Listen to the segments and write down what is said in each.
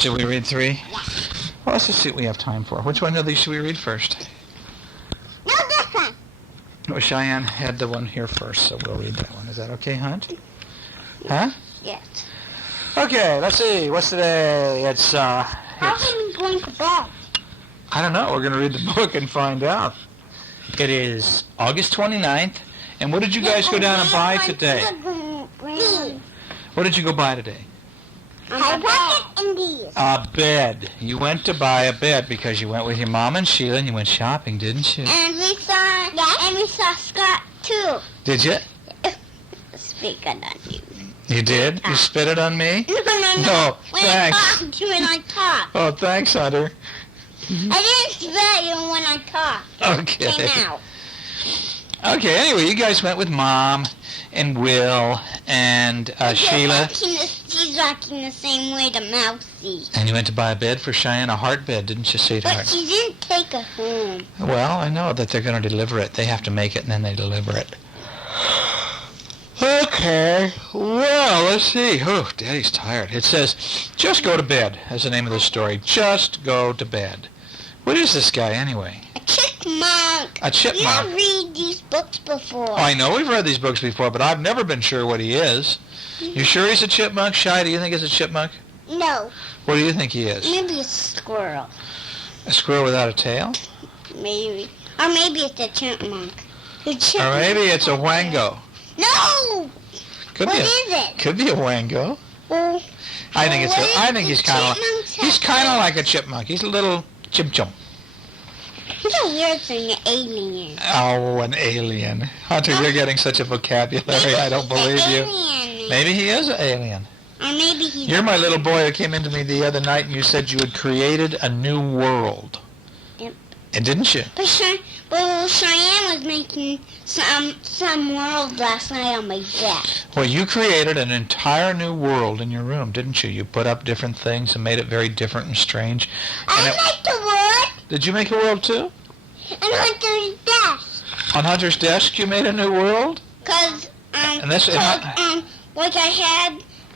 Should we read 3? Yeah. Well, let's just see what we have time for. Which one of these should we read first? No, this one. Well, Cheyenne had the one here first, so we'll read that one. Is that okay, Hunt? Huh? Yes. Okay, let's see. What's today? It's, How are we going to bed? I don't know. We're going to read the book and find out. It is August 29th. And what did you guys go down and buy today? What did you go buy today? A bed. You went to buy a bed because you went with your mom and Sheila and you went shopping, didn't you? And we saw Scott too. Did you? Speak on you. You did? You spit it on me? No. No, When thanks. I talked to you and I talked. Oh, thanks, Hunter. I didn't spit you when I talked. Okay. It came out. Okay, anyway, you guys went with Mom and Will and Sheila. She's acting the same way to Mousy. And you went to buy a bed for Cheyenne, a heart bed, didn't you, sweetheart? But she didn't take it home. Well, I know that they're going to deliver it. They have to make it and then they deliver it. Okay, well, let's see. Oh, Daddy's tired. It says, just go to bed, is the name of the story. Just go to bed. What is this guy, anyway? A chipmunk. A chipmunk. You've read these books before. Oh, I know we've read these books before, but I've never been sure what he is. You sure he's a chipmunk, Shy? Do you think he's a chipmunk? No. What do you think he is? Maybe a squirrel. A squirrel without a tail? Maybe. Or maybe it's a chipmunk. Or maybe it's a wango. No! Could What be is it? Could be a wango. Well, I think he's kind of chipmunks like a chipmunk. He's a little chim-chum. He's a weird thing, an alien. Oh, an alien. Hunter, you're getting such a vocabulary. I don't believe you. Alien. Maybe he is an alien. Or maybe he's You're my little boy who came into me the other night and you said you had created a new world. Yep. And didn't you? But Cheyenne was making some world last night on my bed. Well, you created an entire new world in your room, didn't you? You put up different things and made it very different and strange. And I like the world. Did you make a world too? And Hunter's desk. On Hunter's desk you made a new world? Cause And this-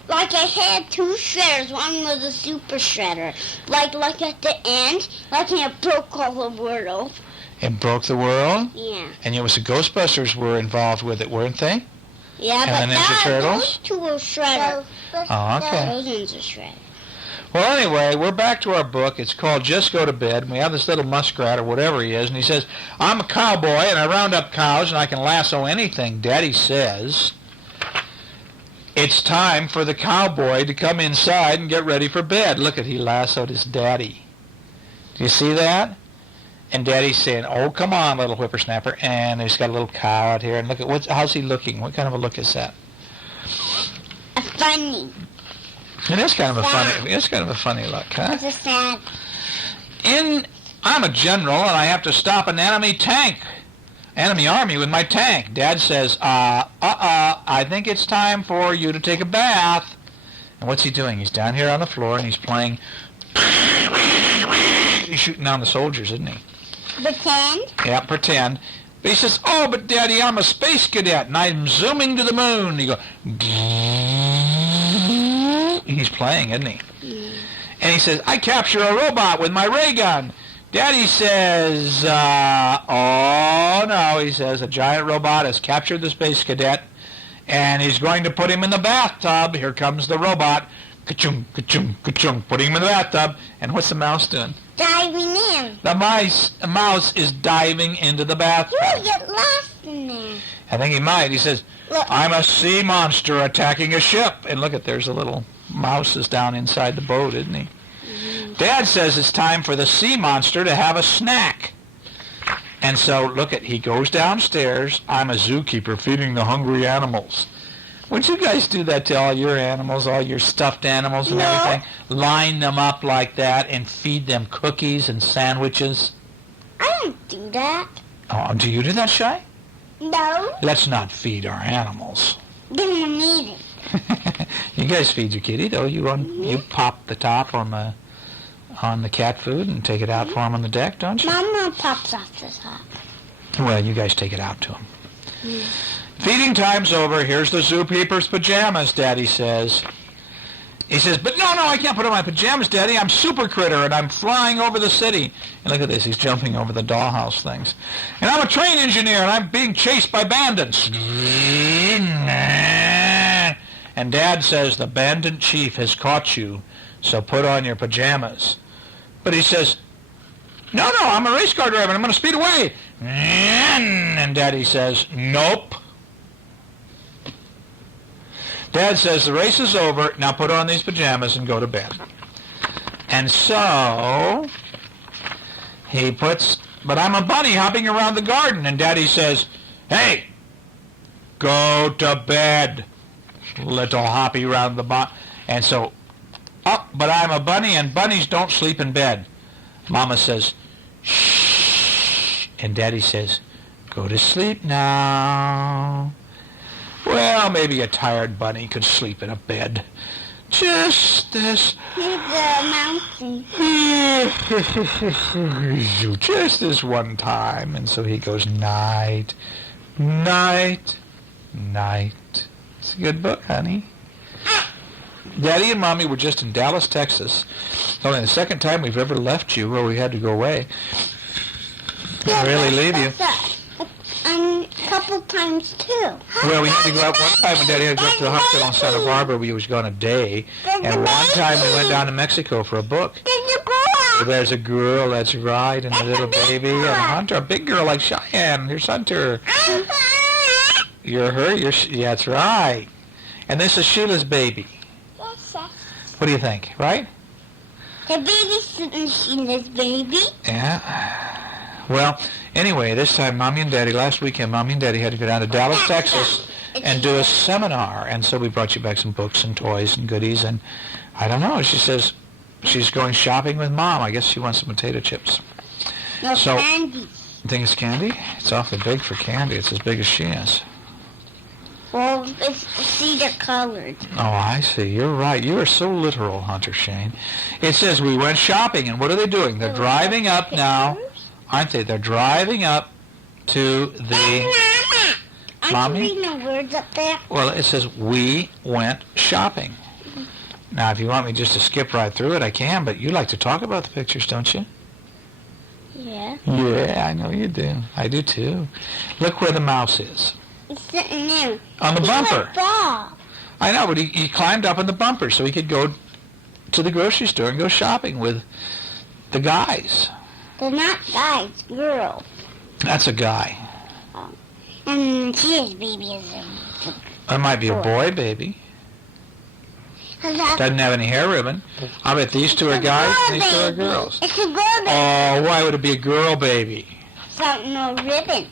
like I had two shredders. One was a super shredder. Like at the end, like it broke all the world. It broke the world? Yeah. And it was the Ghostbusters were involved with it, weren't they? Yeah, And the Ninja Turtles? those two were shredders. Oh, okay. Those ones are shredders. Well, anyway, we're back to our book. It's called Just Go to Bed. And we have this little muskrat or whatever he is, and he says, I'm a cowboy, and I round up cows, and I can lasso anything. Daddy says, it's time for the cowboy to come inside and get ready for bed. Look at, he lassoed his daddy. Do you see that? And Daddy's saying, oh, come on, little whippersnapper. And he's got a little cow out here. And look at, how's he looking? What kind of a look is that? Funny. It is kind of a funny look, huh? It's a sad. I'm a general, and I have to stop an enemy army with my tank. Dad says, I think it's time for you to take a bath. And what's he doing? He's down here on the floor, and he's playing. He's shooting down the soldiers, isn't he? Pretend? Yeah, pretend. But he says, oh, but Daddy, I'm a space cadet, and I'm zooming to the moon. You go, he's playing, isn't he? And he says, I capture a robot with my ray gun. Daddy says, oh, no, he says, a giant robot has captured the space cadet, and he's going to put him in the bathtub. Here comes the robot. Ka-chung, ka-chung, ka-chung, putting him in the bathtub. And what's the mouse doing? Diving in. The mouse is diving into the bathtub. You'll get lost in there. I think he might. He says, Look. I'm a sea monster attacking a ship. And look at, there's a little mouse is down inside the boat, isn't he? Dad says it's time for the sea monster to have a snack. And so, look at, he goes downstairs. I'm a zookeeper feeding the hungry animals. Would you guys do that to all your animals, all your stuffed animals and everything? Line them up like that and feed them cookies and sandwiches? I don't do that. Oh, do you do that, Shy? No. Let's not feed our animals. They don't need it. You guys feed your kitty, though. You pop the top on the cat food and take it out for him on the deck, don't you? Mama pops off the top. Well, you guys take it out to him. Feeding time's over. Here's the zookeeper's pajamas, Daddy says. He says, but no, I can't put on my pajamas, Daddy. I'm Super Critter, and I'm flying over the city. And look at this. He's jumping over the dollhouse things. And I'm a train engineer, and I'm being chased by bandits. And Dad says, the bandit chief has caught you, so put on your pajamas. But he says, no, I'm a race car driver, and I'm going to speed away. And Daddy says, nope. Dad says, the race is over, now put on these pajamas and go to bed. And so, he puts, but I'm a bunny hopping around the garden, and Daddy says, hey, go to bed, little hoppy around the and so, but I'm a bunny, and bunnies don't sleep in bed. Mama says, shh, and Daddy says, go to sleep now. Well, maybe a tired bunny could sleep in a bed. Just this. Just this one time. And so he goes, night, night, night. It's a good book, honey. Daddy and Mommy were just in Dallas, Texas. It's only the second time we've ever left you, or we had to go away. Really leave you. A couple times too. Well, we had to go out one time when Daddy had to go up to the hospital in Santa Barbara. We was gone a day. And one time we went down to Mexico for a book. There's a girl, that's right, and a little baby, and a Hunter, a big girl like Cheyenne. Here's Hunter. You're her? Yeah, that's right. And this is Sheila's baby. What do you think, right? The baby's Sheila's baby. Yeah. Well, anyway, this time last weekend, Mommy and Daddy had to go down to Dallas, Texas and do a seminar. And so we brought you back some books and toys and goodies. And I don't know, she says she's going shopping with Mom. I guess she wants some potato chips. No so, candy. You think it's candy? It's awfully big for candy. It's as big as she is. Well, it's cedar colored. Oh, I see. You're right. You are so literal, Hunter Shane. It says we went shopping, and what are they doing? They're driving up now. Aren't they? They're driving up to the... Aren't you reading the words up there? Well, it says, we went shopping. Now, if you want me just to skip right through it, I can, but you like to talk about the pictures, don't you? Yeah. Yeah, I know you do. I do, too. Look where the mouse is. It's sitting there. On the bumper. Bob. I know, but he climbed up on the bumper so he could go to the grocery store and go shopping with the guys. They're not guys, girls. That's a guy. Oh. And his baby is That might be a boy baby. Doesn't have any hair ribbon. I bet these two are guys and these two are girls. It's a girl baby. Oh, why would it be a girl baby? Without no ribbon.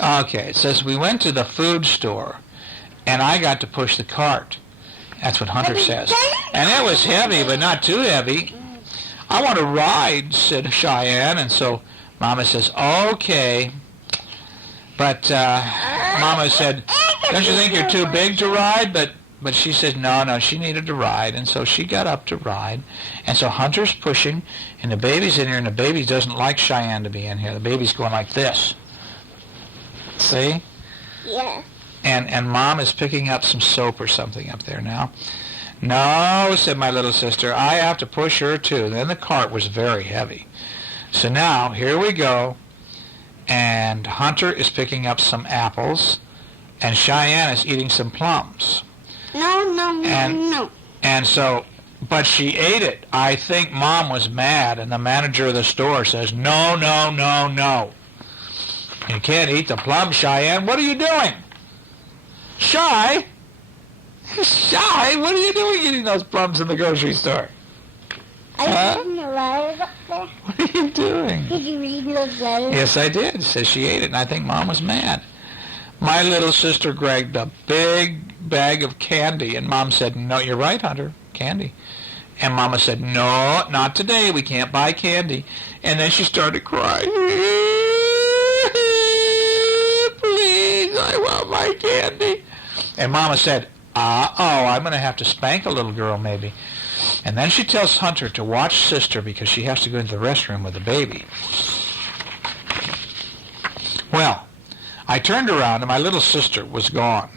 Okay, it says we went to the food store, and I got to push the cart. That's what Hunter says. And it was heavy, but not too heavy. I want to ride, said Cheyenne, and so Mama says, okay. But Mama said, don't you think you're too big to ride? But she said, no, she needed to ride, and so she got up to ride. And so Hunter's pushing, and the baby's in here, and the baby doesn't like Cheyenne to be in here. The baby's going like this. See? Yeah. And Mom is picking up some soap or something up there now. No, said my little sister, I have to push her too. And then the cart was very heavy. So now, here we go. And Hunter is picking up some apples, and Cheyenne is eating some plums. No. And so, but she ate it. I think Mom was mad, and the manager of the store says, no. You can't eat the plum, Cheyenne. What are you doing? Shy, what are you doing eating those plums in the grocery store? Are you reading the letters up there? What are you doing? Did you read those letters? Yes, I did. It says she ate it, and I think Mom was mad. My little sister grabbed a big bag of candy, and Mom said, no, you're right, Hunter, candy. And Mama said, no, not today. We can't buy candy. And then she started crying. Please, I want my candy. And Mama said, I'm going to have to spank a little girl maybe. And then she tells Hunter to watch Sister because she has to go into the restroom with the baby. Well, I turned around and my little sister was gone.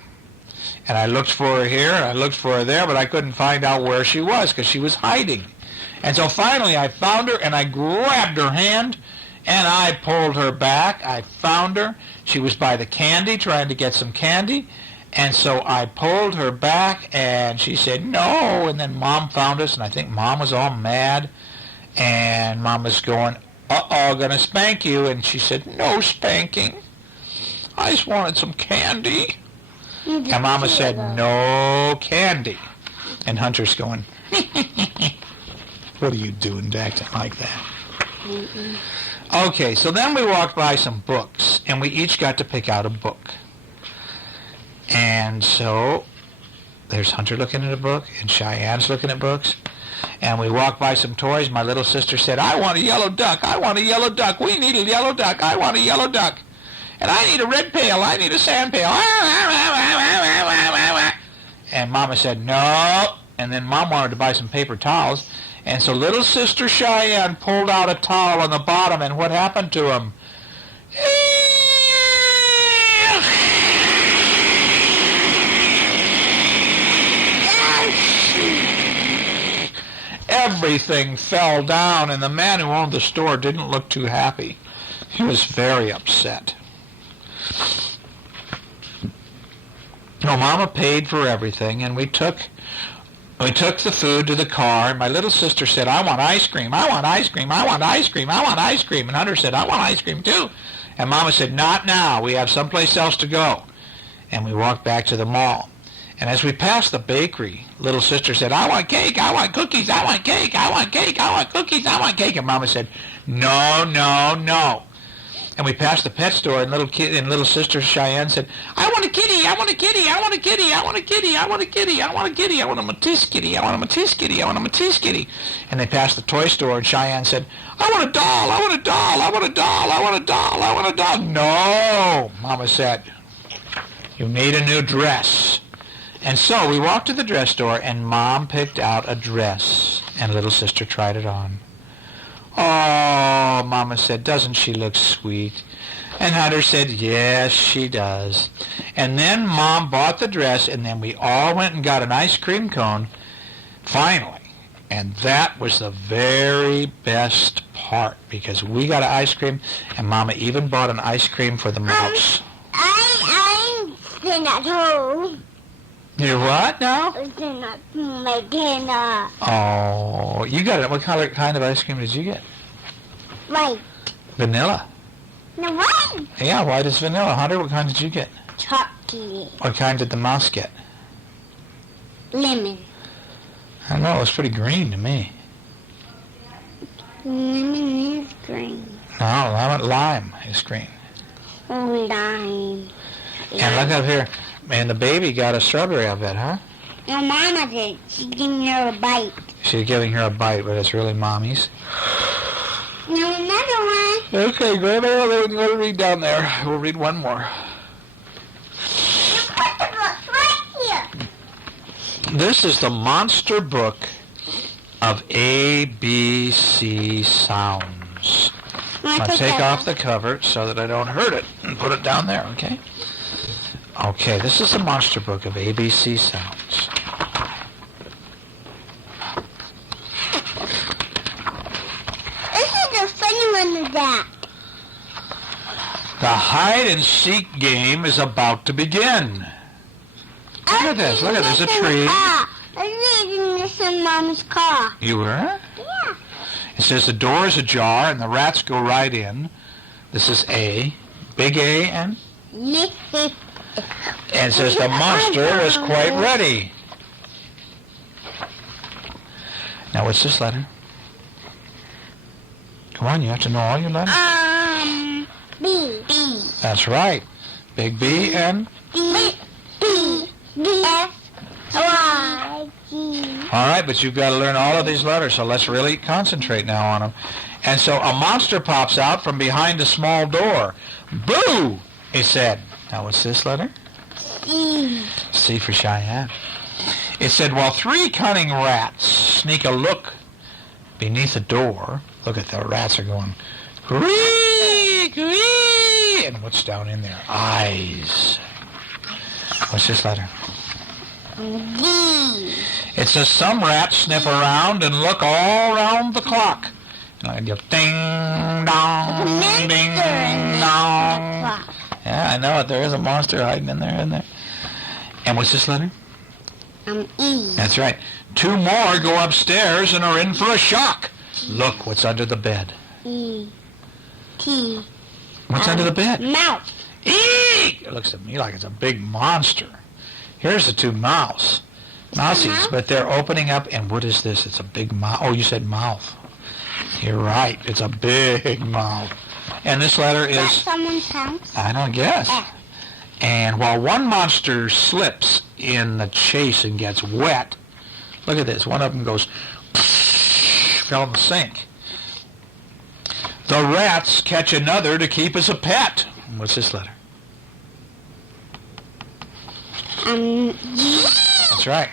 And I looked for her here, and I looked for her there, but I couldn't find out where she was because she was hiding. And so finally I found her, and I grabbed her hand, and I pulled her back. I found her. She was by the candy, trying to get some candy. And so I pulled her back, and she said, no. And then Mom found us, and I think Mom was all mad. And Mom was going, uh-oh, gonna spank you. And she said, no spanking. I just wanted some candy. And Mama said, no candy. And Hunter's going, what are you doing acting like that? Okay, so then we walked by some books, and we each got to pick out a book. And so there's Hunter looking at a book, and Cheyenne's looking at books. And we walked by some toys. My little sister said, I want a yellow duck. I want a yellow duck. We need a yellow duck. I want a yellow duck. And I need a red pail. I need a sand pail. And Mama said, no. And then Mom wanted to buy some paper towels. And so little sister Cheyenne pulled out a towel on the bottom, and what happened to him? Everything fell down, and the man who owned the store didn't look too happy. He was very upset. No, Mama paid for everything, and we took the food to the car, and my little sister said, I want ice cream, I want ice cream, I want ice cream, I want ice cream. And Hunter said, I want ice cream too. And Mama said, not now, we have someplace else to go. And we walked back to the mall. And as we passed the bakery, little sister said, I want cake, I want cookies, I want cake, I want cake, I want cookies, I want cake. And Mama said, no, no, no. And we passed the pet store, and little sister Cheyenne said, I want a kitty, I want a kitty, I want a kitty, I want a kitty, I want a kitty, I want a kitty, I want a Matisse kitty, I want a Matisse kitty, I want a Matisse kitty. And they passed the toy store, and Cheyenne said, I want a doll, I want a doll, I want a doll, I want a doll, I want a doll. No, Mama said, you need a new dress. And so we walked to the dress store, and Mom picked out a dress, and little sister tried it on. Oh, Mama said, doesn't she look sweet? And Hunter said, yes, she does. And then Mom bought the dress, and then we all went and got an ice cream cone, finally. And that was the very best part, because we got an ice cream, and Mama even bought an ice cream for the mouse. I'm sitting at home. You're what now? I'm sitting at my dinner. Oh, you got it. What kind of ice cream did you get? White. Vanilla. No, white. Yeah, white is vanilla. Hunter, what kind did you get? Chocolate. What kind did the mouse get? Lemon. I don't know. It was pretty green to me. Lemon is green. No, lime is green. Oh, lime. And look up here. Man, the baby got a strawberry, I bet, huh? No, Mama did. She's giving her a bite. She's giving her a bite, but it's really Mommy's. No, another one. Okay, Grandma, let me read down there. We'll read one more. You put the book right here. This is the monster book of ABC sounds. I'm going to take off the cover so that I don't hurt it and put it down there, okay? Okay, this is the monster book of ABC sounds. This is the funny one of that. The hide-and-seek game is about to begin. Look at this. Look at this. There's a tree. I was reading this in Mom's car. You were? Yeah. It says the door is ajar and the rats go right in. This is A. Big A and... And it says the monster was quite ready. Now what's this letter? Come on, you have to know all your letters. B. B. That's right. Big B and... D. B. D. F. Y. G. All right, but you've got to learn all of these letters, so let's really concentrate now on them. And so a monster pops out from behind a small door. Boo! He said. Now what's this letter? C. C for Cheyenne. It said, while three cunning rats sneak a look beneath the door, look at the rats are going, gree, gree, and what's down in there? Eyes. What's this letter? D. It says some rats sniff around and look all around the clock. And you go ding dong, ding dong. Yeah, I know it. There is a monster hiding in there, isn't there? And what's this letter? E. That's right. 2 more go upstairs and are in for a shock. Look what's under the bed. E. T. What's under the bed? Mouth. Eek! It looks to me like it's a big monster. Here's the 2 mousies, but they're opening up, and what is this? It's a big mouth. Oh, you said mouth. You're right. It's a big mouth. And this letter Is that is... someone's house? I don't guess. F. And while one monster slips in the chase and gets wet, look at this. One of them goes, fell in the sink. The rats catch another to keep as a pet. What's this letter? G. That's right.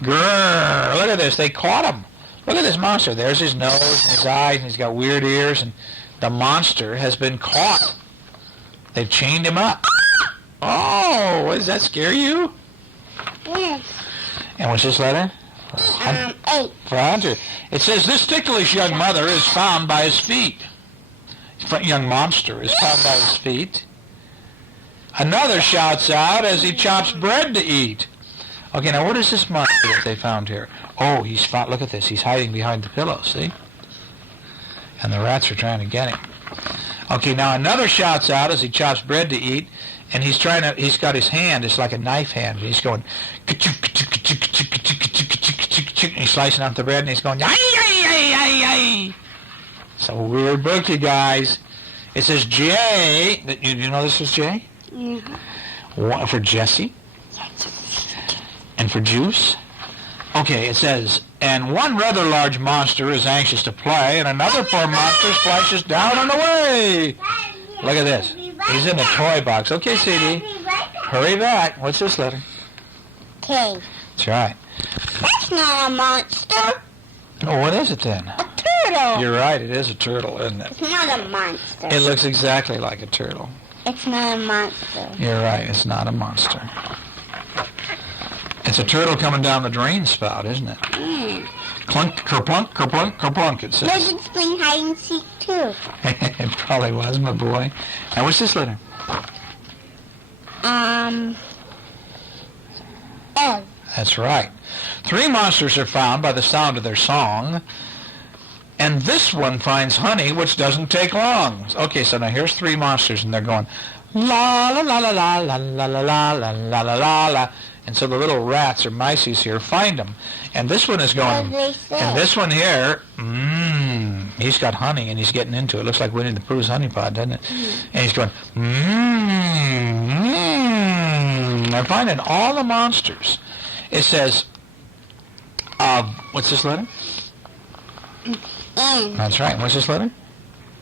Grrr. Look at this. They caught him. Look at this monster. There's his nose and his eyes, and he's got weird ears, and the monster has been caught. They've chained him up. Oh, does that scare you? Yes. And what's this letter? 8. For Hunter. It says, this ticklish young mother is found by his feet. Young monster is found by his feet. Another shouts out as he chops bread to eat. Okay, now what is this monster that they found here? Oh, he's found, look at this. He's hiding behind the pillow, see? And the rats are trying to get him. Okay, now another shouts out as he chops bread to eat, and he's got his hand, it's like a knife hand, and he's going, and he's slicing up the bread, and he's going, ay. It's a weird book, you guys. It says J, you know this is J? Mm-hmm. For Jesse, and for Juice. Okay, it says, and one rather large monster is anxious to play, and another poor monster splashes down and away. Look at this. He's in the toy box. Okay, CD, hurry back. What's this letter? K. That's right. That's not a monster. Oh, what is it then? A turtle. You're right, it is a turtle, isn't it? It's not a monster. It looks exactly like a turtle. It's not a monster. You're right, it's not a monster. It's a turtle coming down the drain spout, isn't it? Mm. Clunk, kerplunk, kerplunk, kerplunk, it says. Maybe it's playing hide and seek too. It probably was, my boy. Now, what's this letter? L. That's right. 3 monsters are found by the sound of their song, and this one finds honey, which doesn't take long. Okay, so now here's 3 monsters, and they're going, la la la la la la la la la la la la la la. And so the little rats or mices here find them. And this one is going, and this one here, he's got honey and he's getting into it. Looks like Winnie the Pooh's honey pot, doesn't it? And he's going, They're finding all the monsters. It says, what's this letter? N. That's right. What's this letter?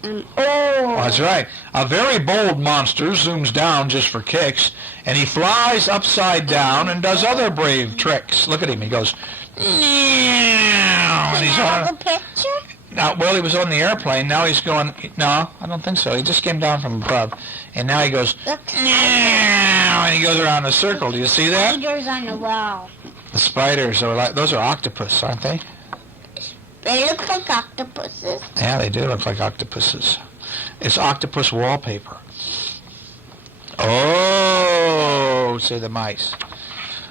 O. That's right. A very bold monster zooms down just for kicks, and he flies upside down and does other brave tricks. Look at him. He goes, and he's on the picture? now. Well, he was on the airplane. Now he's going. No, I don't think so. He just came down from above, and now he goes, and he goes around a circle. Do you see that? Spiders on the wall. The spiders are like those are octopus, aren't they? They look like octopuses. Yeah, they do look like octopuses. It's octopus wallpaper. Oh, say the mice.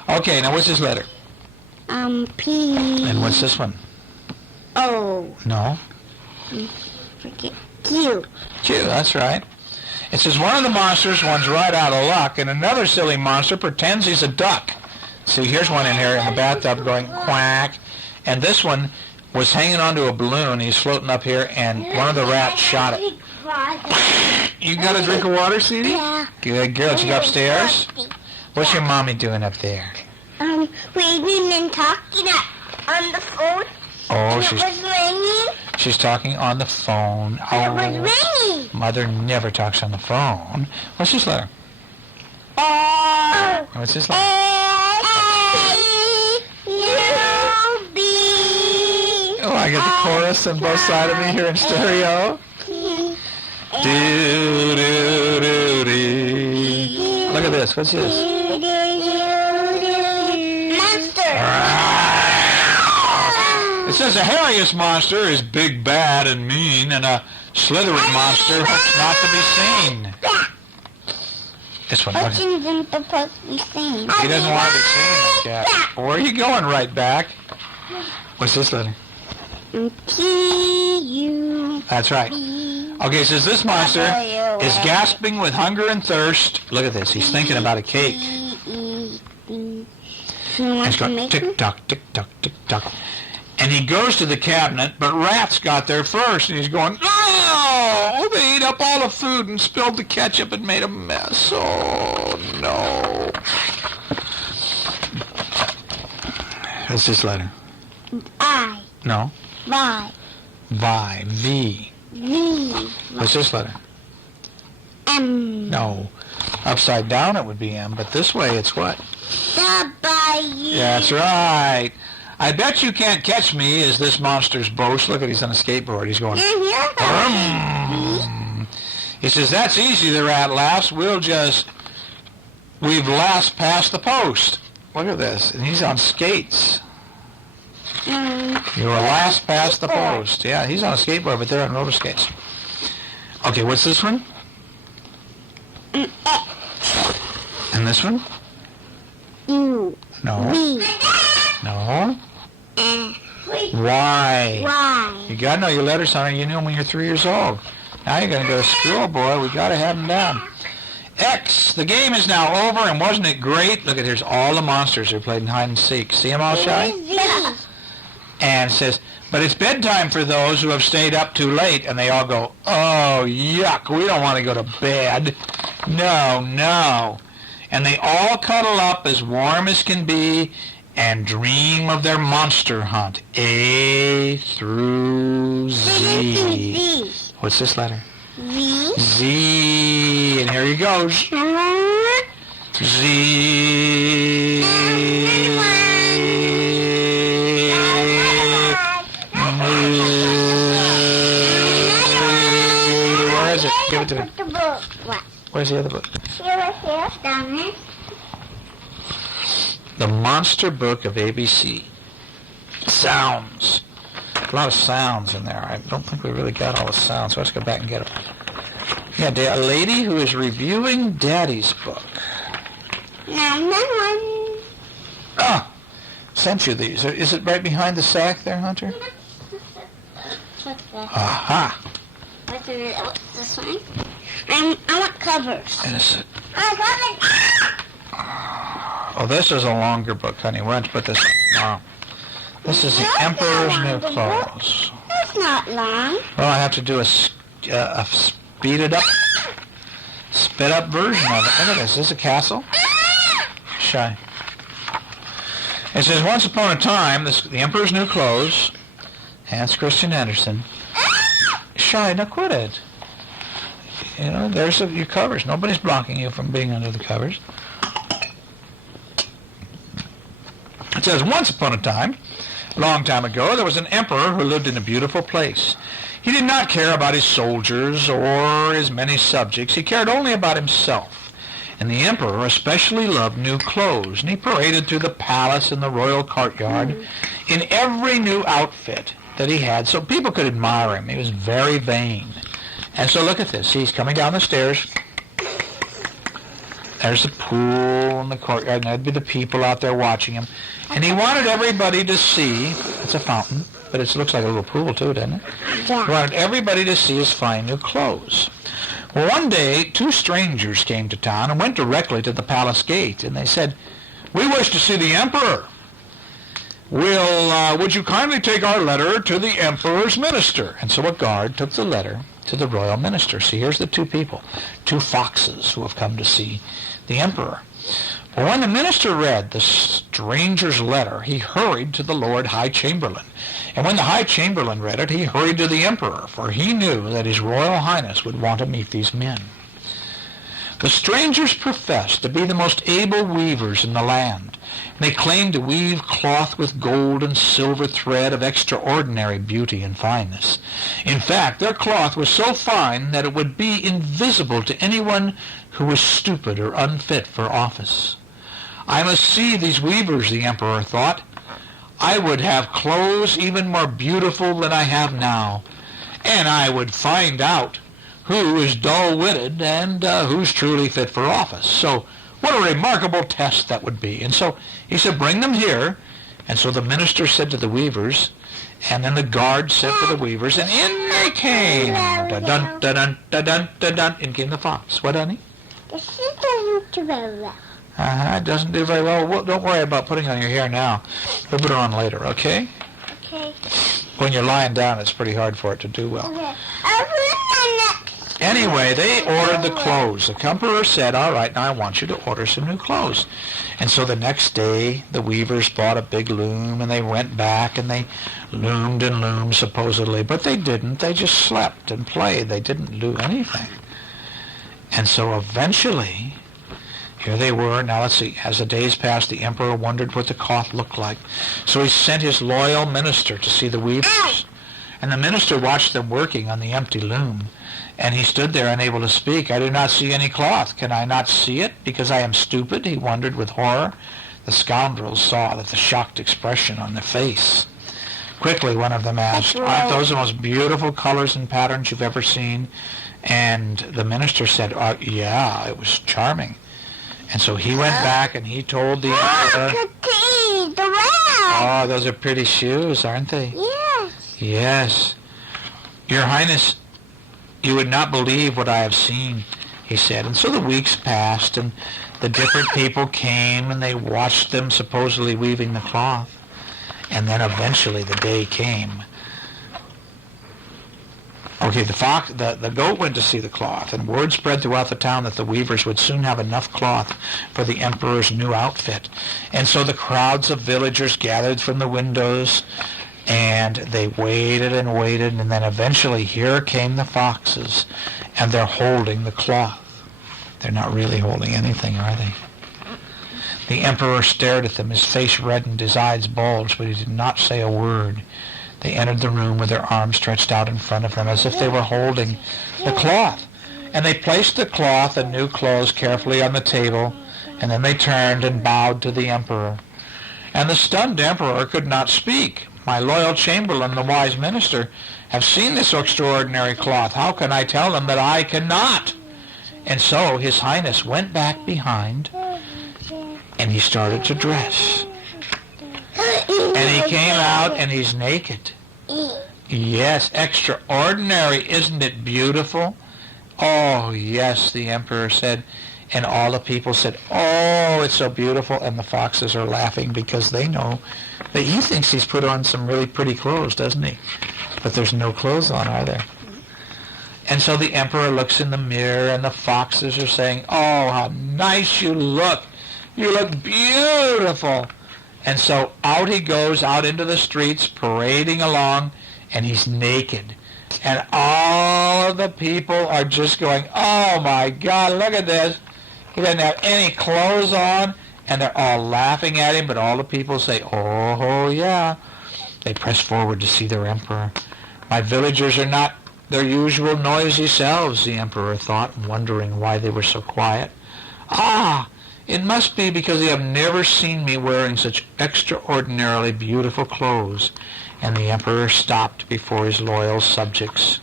Okay, now what's this letter? P. And what's this one? O. No. Forget. Q. Q, that's right. It says one of the monsters runs right out of luck, and another silly monster pretends he's a duck. See, here's one in here in the bathtub going quack, and this one was hanging onto a balloon. He's floating up here, and one of the rats shot it. You got a drink of water, Cece? Yeah. Good girl. Did you go upstairs? What's your mommy doing up there? Reading and talking on the phone. Oh, It was ringing. she's talking on the phone. It was ringing. Mother never talks on the phone. What's this letter? O. What's this letter? A-U-B. Oh, I get the chorus on both sides of me here in stereo. Do, do, do, do. Look at this. What's this? says the hairiest monster is big, bad, and mean, and a slithering monster hopes not to be seen. This one. Which isn't supposed to be seen. He doesn't want to be seen, Cat. Where are you going right back? What's this letter? P-U. That's right. Okay, it says this monster is gasping with hunger and thirst. Look at this. He's thinking about a cake. He's going tick-tock, tick-tock, tick-tock. And he goes to the cabinet, but rats got there first, and he's going, oh, they ate up all the food and spilled the ketchup and made a mess. Oh, no. What's this letter? I. No. Y. Vi. V. V. What's this letter? M. No. Upside down it would be M, but this way it's what? W. That's right. I bet you can't catch me is this monster's boast. Look at he's on a skateboard. He's going... He says, that's easy, the rat laughs. We've last passed the post. Look at this. And he's on skates. You were last past the post. Yeah, he's on a skateboard, but they're on roller skates. Okay, what's this one? And this one? U. No. V. No. Y. Y. You got to know your letters, honey. You knew them when you're 3 years old. Now you're going to go to school, boy. We got to have them down. X. The game is now over, and wasn't it great? Look at here's all the monsters who played in hide and seek. See them all, Shy? And it says, but it's bedtime for those who have stayed up too late. And they all go, oh, yuck, we don't want to go to bed. No, no. And they all cuddle up as warm as can be and dream of their monster hunt. A through Z. What's this letter? V. Z. And here he goes. Z. Where is it? Give it to me. Where's the other book? Here, down there. The Monster Book of ABC. Sounds. A lot of sounds in there. I don't think we really got all the sounds, so let's go back and get them. Yeah, a lady who is reviewing Daddy's book. Ah, sent you these. Is it right behind the sack there, Hunter? What's that? Aha. What's this one? I want covers. Innocent. I Oh, this is a longer book, honey. We're going to put this on tomorrow. This is the Emperor's New Clothes. That's not long. Well, I have to do a speeded up, sped up version of it. Look at this. Is this a castle? Shy. It says, once upon a time, the Emperor's New Clothes, Hans Christian Andersen. Shy, now quit it. You know, there's your covers. Nobody's blocking you from being under the covers. It says, once upon a time, a long time ago, there was an emperor who lived in a beautiful place. He did not care about his soldiers or his many subjects. He cared only about himself. And the emperor especially loved new clothes. And he paraded through the palace and the royal courtyard in every new outfit that he had so people could admire him. He was very vain. And so look at this. He's coming down the stairs. There's the pool in the courtyard, and there'd be the people out there watching him. And he wanted everybody to see, it's a fountain, but it looks like a little pool too, doesn't it? Yeah. He wanted everybody to see his fine new clothes. Well, one day, two strangers came to town and went directly to the palace gate, and they said, we wish to see the emperor. Would you kindly take our letter to the emperor's minister? And so a guard took the letter to the royal minister. See, here's the two people, two foxes who have come to see the emperor. Well, when the minister read the stranger's letter, he hurried to the Lord High Chamberlain. And when the High Chamberlain read it, he hurried to the emperor, for he knew that his royal highness would want to meet these men. The strangers professed to be the most able weavers in the land. They claimed to weave cloth with gold and silver thread of extraordinary beauty and fineness. In fact, their cloth was so fine that it would be invisible to anyone who was stupid or unfit for office. I must see these weavers, the emperor thought. I would have clothes even more beautiful than I have now, and I would find out who is dull-witted and who's truly fit for office. So what a remarkable test that would be. And so he said, bring them here. And so the minister said to the weavers, and then the guard said to the weavers, and in they came. Da-dun, da-dun, da-dun, da-dun. In came the fox. What, honey? This doesn't do very well. It doesn't do very well. Well, don't worry about putting it on your hair now. We'll put it on later, okay? Okay. When you're lying down, it's pretty hard for it to do well. Okay. I'll put it on next. Anyway, they ordered the clothes. The emperor said, all right, now I want you to order some new clothes. And so the next day, the weavers bought a big loom, and they went back, and they loomed and loomed, supposedly. But they didn't. They just slept and played. They didn't do anything. And so eventually, here they were. Now let's see. As the days passed, the emperor wondered what the cloth looked like. So he sent his loyal minister to see the weavers. And the minister watched them working on the empty loom. And he stood there unable to speak. I do not see any cloth. Can I not see it because I am stupid? He wondered with horror. The scoundrels saw the shocked expression on their face. Quickly, one of them asked, aren't those the most beautiful colors and patterns you've ever seen? And the minister said, yeah, it was charming. And so he went back and he told the emperor, oh, those are pretty shoes, aren't they? Yes. Yes. Your Highness, you would not believe what I have seen, he said. And so the weeks passed, and the different people came, and they watched them supposedly weaving the cloth. And then eventually the day came. Okay, the goat went to see the cloth, and word spread throughout the town that the weavers would soon have enough cloth for the emperor's new outfit. And so the crowds of villagers gathered from the windows, and they waited and waited, and then eventually here came the foxes, and they're holding the cloth. They're not really holding anything, are they? The emperor stared at them. His face reddened, his eyes bulged, but he did not say a word. They entered the room with their arms stretched out in front of them as if they were holding the cloth. And they placed the cloth and new clothes carefully on the table, and then they turned and bowed to the emperor. And the stunned emperor could not speak. My loyal chamberlain, the wise minister, have seen this extraordinary cloth. How can I tell them that I cannot? And so His Highness went back behind, and he started to dress. And he came out, and he's naked. Yes, extraordinary. Isn't it beautiful? Oh, yes, the emperor said. And all the people said, oh, it's so beautiful. And the foxes are laughing because they know that he thinks he's put on some really pretty clothes, doesn't he? But there's no clothes on, are there? And so the emperor looks in the mirror, and the foxes are saying, oh, how nice you look. You look beautiful. And so out he goes, out into the streets, parading along, and he's naked. And all of the people are just going, oh, my God, look at this. He doesn't have any clothes on, and they're all laughing at him, but all the people say, oh, yeah. They press forward to see their emperor. My villagers are not their usual noisy selves, the emperor thought, wondering why they were so quiet. Ah, it must be because they have never seen me wearing such extraordinarily beautiful clothes. And the emperor stopped before his loyal subjects.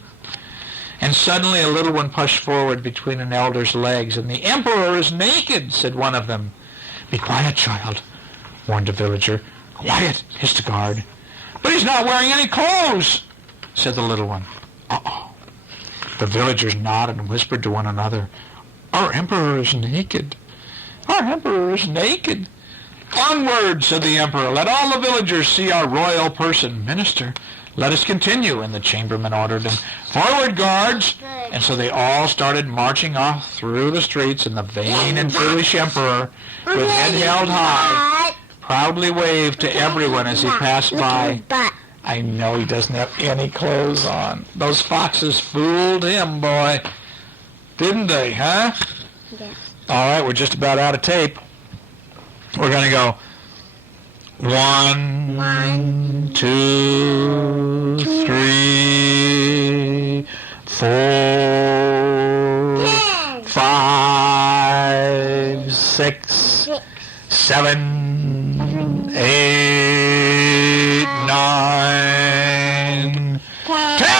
And suddenly a little one pushed forward between an elder's legs, and the emperor is naked, said one of them. Be quiet, child, warned a villager. Quiet, hissed the guard. But he's not wearing any clothes, said the little one. Uh-oh. The villagers nodded and whispered to one another. Our emperor is naked. Our emperor is naked. Onward, said the emperor. Let all the villagers see our royal person. Minister, let us continue. And the chamberlain ordered them, forward, guards. And so they all started marching off through the streets, and the vain and foolish emperor, with head held high, proudly waved to everyone as he passed by. I know he doesn't have any clothes on. Those foxes fooled him, boy. Didn't they, huh? Yes. All right, we're just about out of tape. We're going to go 1, 2, 3, 4, 5, 6, 7, 8, Take